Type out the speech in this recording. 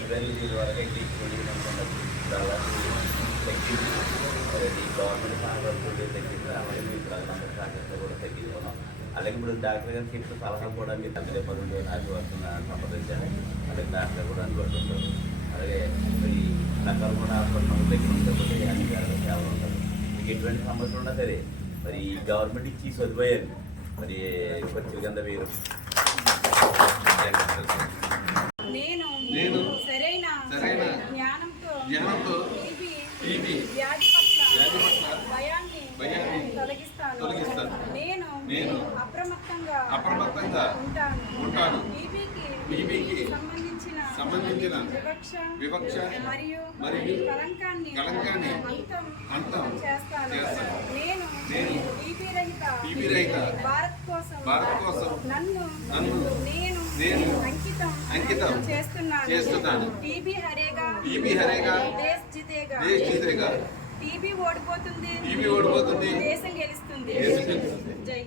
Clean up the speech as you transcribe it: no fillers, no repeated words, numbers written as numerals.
Even దీని వరకు అయితే కూలింగ్ అనుకుంటే చాలా తగ్గింది. ఈ గవర్నమెంట్ సహకారంతో తగ్గింది. అలాగే మీ ప్రజలందరూ సహకరిస్తే కూడా తగ్గించుకున్నాం. అలాగే ఇప్పుడు డాక్టర్ గారు చెప్పిన సలహా కూడా మీరు తగ్గదే పనులు ఆశీర్వాదం సంప్రదించాలి. అలాగే డాక్టర్ కూడా అందుబాటులో ఉంటారు. అలాగే మరి నక్కలు కూడా హాస్పిటల్ దగ్గర ఉండకపోతే అన్ని గారు సేవలు ఉంటారు. మీకు ఎటువంటి సమస్యలు ఉన్నా సరే మరి ఈ గవర్నమెంట్ ఇచ్చి సదుపాయాలు మరి ఖర్చుల కింద వేరు. నేను సరైన జ్ఞానంతో వ్యాధి పట్ల భయాన్ని తొలగిస్తాను. నేను అప్రమత్తంగా ఉంటాను. టీబీకి సంబంధించిన వివక్ష మరియు కలంకాన్ని అంతం చేస్తాను. నేను టీబీ రహిత భారత్ కోసం నన్ను నేను అంకితం చేస్తున్నాను. టీబీ హరేగా దేశ్ జీతేగా. టీబీ ఓడిపోతుంది, దేశం గెలుస్తుంది. జై.